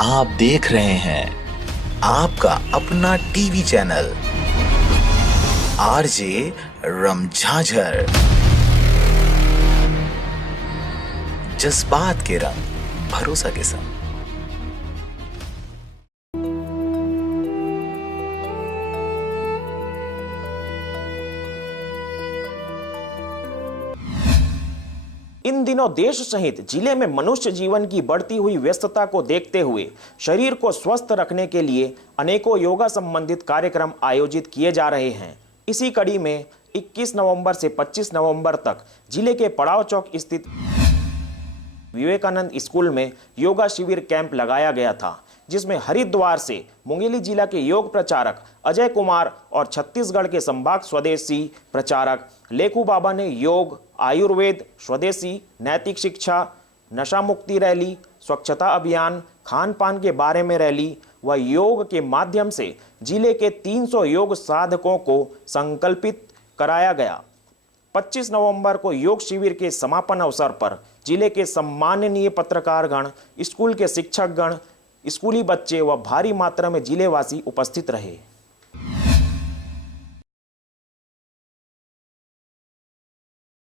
आप देख रहे हैं आपका अपना टीवी चैनल आरजे रमझाझर। जज्बात के रंग भरोसा के संग। इन दिनों देश सहित जिले में मनुष्य जीवन की बढ़ती हुई व्यस्तता को देखते हुए शरीर को स्वस्थ रखने के लिए अनेकों योगा संबंधित कार्यक्रम आयोजित किए जा रहे हैं। इसी कड़ी में 21 नवंबर से 25 नवंबर तक जिले के पड़ाव चौक स्थित विवेकानंद स्कूल में योगा शिविर कैंप लगाया गया था, जिसमें हरिद्वार से मुंगेली जिला के योग प्रचारक अजय कुमार और छत्तीसगढ़ के संभाग स्वदेशी प्रचारक लेखू बाबा ने योग, आयुर्वेद, स्वदेशी, नैतिक शिक्षा, नशा मुक्ति रैली, स्वच्छता अभियान, खान पान के बारे में रैली व योग के माध्यम से जिले के 300 योग साधकों को संकल्पित कराया गया। 25 नवंबर को योग शिविर के समापन अवसर पर जिले के सम्माननीय पत्रकारगण, स्कूल के शिक्षकगण, स्कूली बच्चे व भारी मात्रा में जिलेवासी उपस्थित रहे।